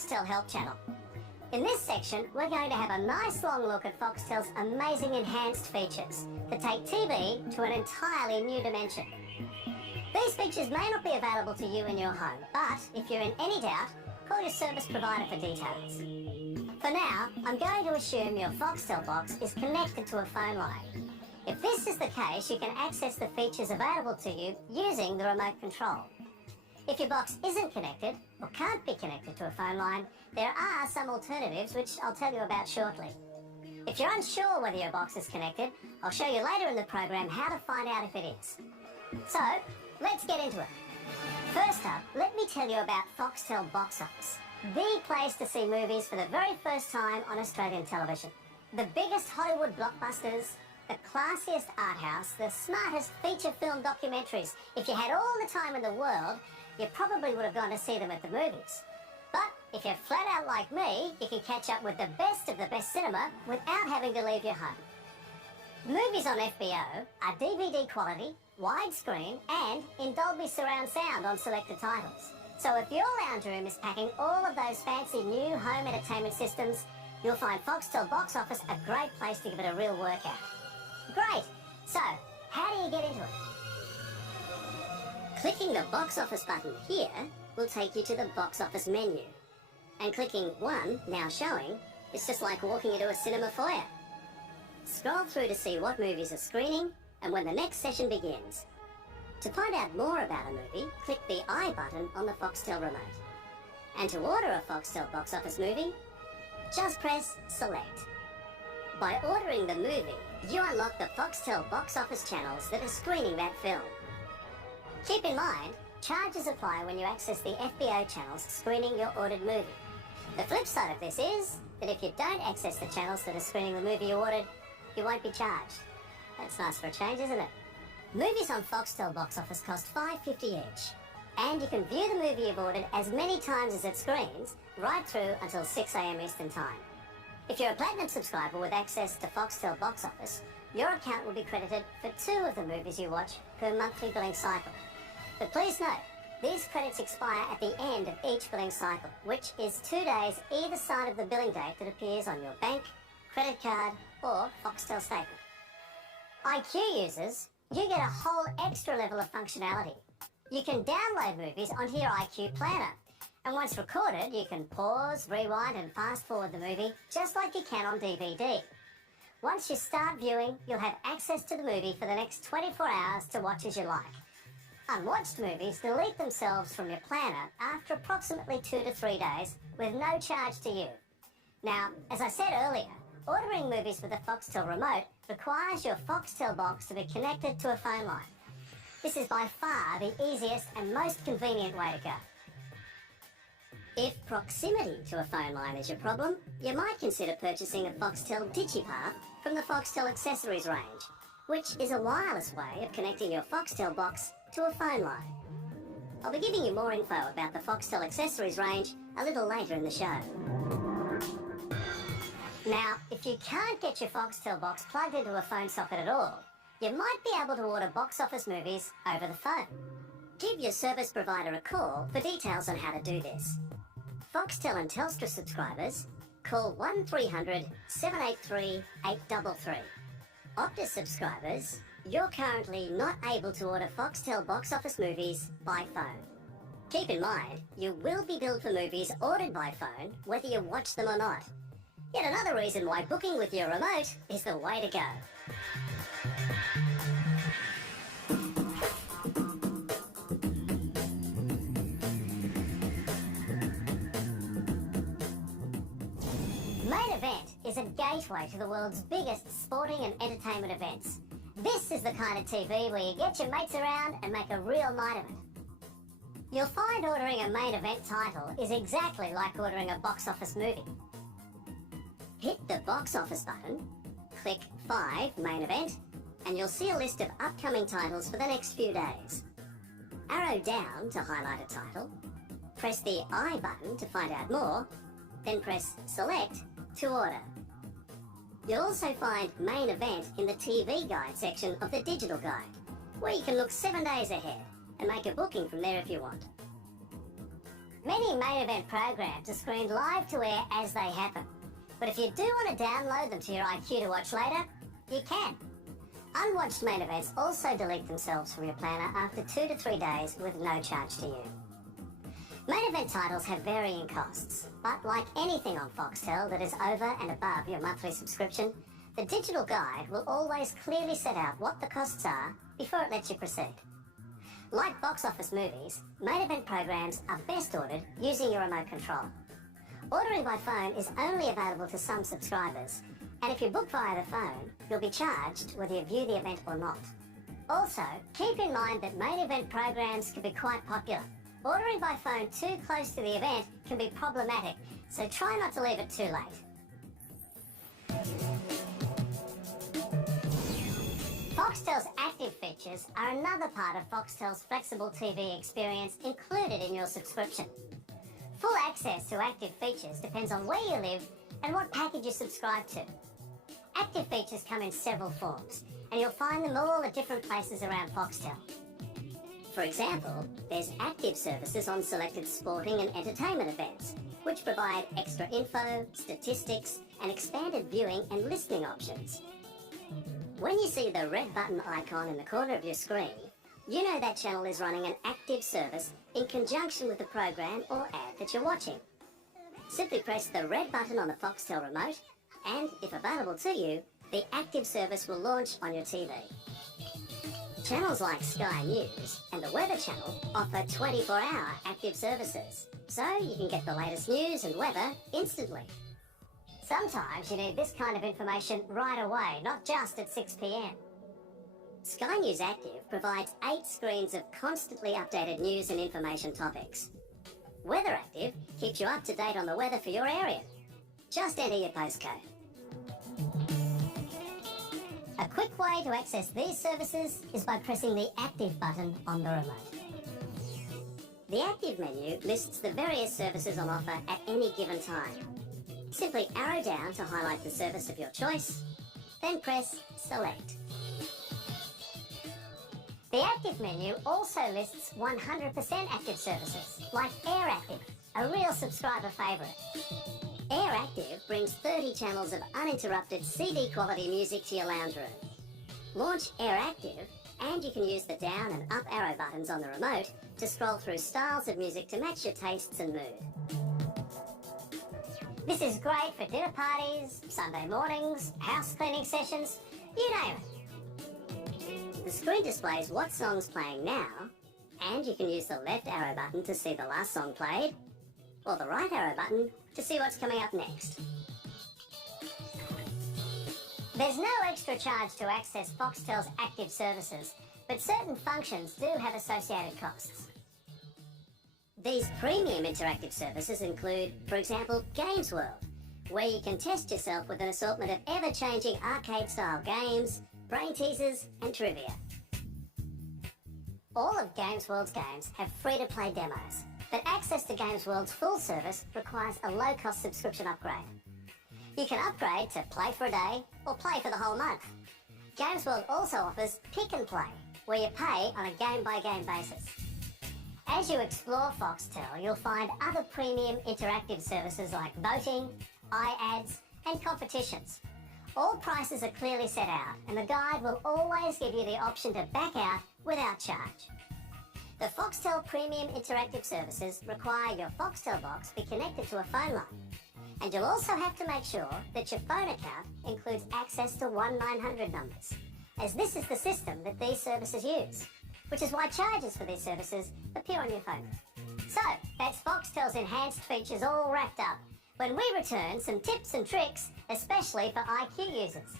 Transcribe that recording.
Foxtel Help channel. In this section, we're going to have a nice long look at Foxtel's amazing enhanced features that take TV to an entirely new dimension. These features may not be available to you in your home, but if you're in any doubt, call your service provider for details. For now, I'm going to assume your Foxtel box is connected to a phone line. If this is the case, you can access the features available to you using the remote control. If your box isn't connected, or can't be connected to a phone line, there are some alternatives which I'll tell you about shortly. If you're unsure whether your box is connected, I'll show you later in the program how to find out if it is. So, let's get into it. First up, let me tell you about Foxtel Box Office, the place to see movies for the very first time on Australian television. The biggest Hollywood blockbusters, the classiest art house, the smartest feature film documentaries. If you had all the time in the world, you probably would have gone to see them at the movies. But if you're flat out like me, you can catch up with the best of the best cinema without having to leave your home. Movies on FBO are DVD quality, widescreen and in Dolby surround sound on selected titles. So if your lounge room is packing all of those fancy new home entertainment systems, you'll find Foxtel Box Office a great place to give it a real workout. Great! So, how do you get into it? Clicking the box office button here will take you to the box office menu. And clicking 1, now showing, is just like walking into a cinema foyer. Scroll through to see what movies are screening and when the next session begins. To find out more about a movie, click the I button on the Foxtel remote. And to order a Foxtel box office movie, just press Select. By ordering the movie, you unlock the Foxtel box office channels that are screening that film. Keep in mind, charges apply when you access the FBO channels screening your ordered movie. The flip side of this is that if you don't access the channels that are screening the movie you ordered, you won't be charged. That's nice for a change, isn't it? Movies on Foxtel box office cost $5.50 each. And you can view the movie you've ordered as many times as it screens, right through until 6 AM Eastern Time. If you're a Platinum subscriber with access to Foxtel box office, your account will be credited for 2 of the movies you watch per monthly billing cycle. But please note, these credits expire at the end of each billing cycle, which is 2 days either side of the billing date that appears on your bank, credit card, or Foxtel statement. IQ users, you get a whole extra level of functionality. You can download movies onto your IQ planner, and once recorded, you can pause, rewind, and fast forward the movie just like you can on DVD. Once you start viewing, you'll have access to the movie for the next 24 hours to watch as you like. Unwatched movies delete themselves from your planner after approximately 2 to 3 days with no charge to you. Now, as I said earlier, ordering movies with a Foxtel remote requires your Foxtel box to be connected to a phone line. This is by far the easiest and most convenient way to go. If proximity to a phone line is your problem, you might consider purchasing a Foxtel DigiPath from the Foxtel Accessories range, which is a wireless way of connecting your Foxtel box to a phone line. I'll be giving you more info about the Foxtel Accessories range a little later in the show. Now, if you can't get your Foxtel box plugged into a phone socket at all, you might be able to order box office movies over the phone. Give your service provider a call for details on how to do this. Foxtel and Telstra subscribers, call 1300 783 833. Optus subscribers, you're currently not able to order Foxtel box office movies by phone. Keep in mind, you will be billed for movies ordered by phone whether you watch them or not. Yet another reason why booking with your remote is the way to go. Main Event is a gateway to the world's biggest sporting and entertainment events. This is the kind of TV where you get your mates around and make a real night of it. You'll find ordering a Main Event title is exactly like ordering a box office movie. Hit the box office button, click 5 Main Event, and you'll see a list of upcoming titles for the next few days. Arrow down to highlight a title, press the I button to find out more, then press Select to order. You'll also find Main Event in the TV Guide section of the Digital Guide, where you can look 7 days ahead and make a booking from there if you want. Many main event programs are screened live to air as they happen. But if you do want to download them to your iQue to watch later, you can. Unwatched main events also delete themselves from your planner after 2 to 3 days with no charge to you. Main event titles have varying costs, but like anything on Foxtel that is over and above your monthly subscription, the digital guide will always clearly set out what the costs are before it lets you proceed. Like box office movies, main event programs are best ordered using your remote control. Ordering by phone is only available to some subscribers, and if you book via the phone, you'll be charged whether you view the event or not. Also, keep in mind that main event programs can be quite popular. Ordering by phone too close to the event can be problematic, so try not to leave it too late. Foxtel's active features are another part of Foxtel's flexible TV experience included in your subscription. Full access to active features depends on where you live and what package you subscribe to. Active features come in several forms, and you'll find them all at different places around Foxtel. For example, there's active services on selected sporting and entertainment events, which provide extra info, statistics, and expanded viewing and listening options. When you see the red button icon in the corner of your screen, you know that channel is running an active service in conjunction with the program or ad that you're watching. Simply press the red button on the Foxtel remote, and if available to you, the active service will launch on your TV. Channels like Sky News and the Weather Channel offer 24-hour active services, so you can get the latest news and weather instantly. Sometimes you need this kind of information right away, not just at 6 p.m. Sky News Active provides 8 screens of constantly updated news and information topics. Weather Active keeps you up to date on the weather for your area. Just enter your postcode. A quick way to access these services is by pressing the Active button on the remote. The Active menu lists the various services on offer at any given time. Simply arrow down to highlight the service of your choice, then press Select. The Active menu also lists 100% active services, like Air Active, a real subscriber favourite. Air Active brings 30 channels of uninterrupted CD quality music to your lounge room. Launch Air Active, and you can use the down and up arrow buttons on the remote to scroll through styles of music to match your tastes and mood. This is great for dinner parties, Sunday mornings, house cleaning sessions, you name it. The screen displays what song's playing now, and you can use the left arrow button to see the last song played, or the right arrow button to see what's coming up next. There's no extra charge to access Foxtel's active services, but certain functions do have associated costs. These premium interactive services include, for example, Games World, where you can test yourself with an assortment of ever-changing arcade-style games, brain teasers, and trivia. All of Games World's games have free-to-play demos, but access to Games World's full service requires a low-cost subscription upgrade. You can upgrade to Play for a Day or Play for the whole month. Games World also offers Pick and Play, where you pay on a game-by-game basis. As you explore Foxtel, you'll find other premium interactive services like voting, iAds, and competitions. All prices are clearly set out, and the guide will always give you the option to back out without charge. The Foxtel Premium Interactive Services require your Foxtel box be connected to a phone line. And you'll also have to make sure that your phone account includes access to 1-900 numbers, as this is the system that these services use, which is why charges for these services appear on your phone. So, that's Foxtel's enhanced features all wrapped up, when we return some tips and tricks, especially for iQue users.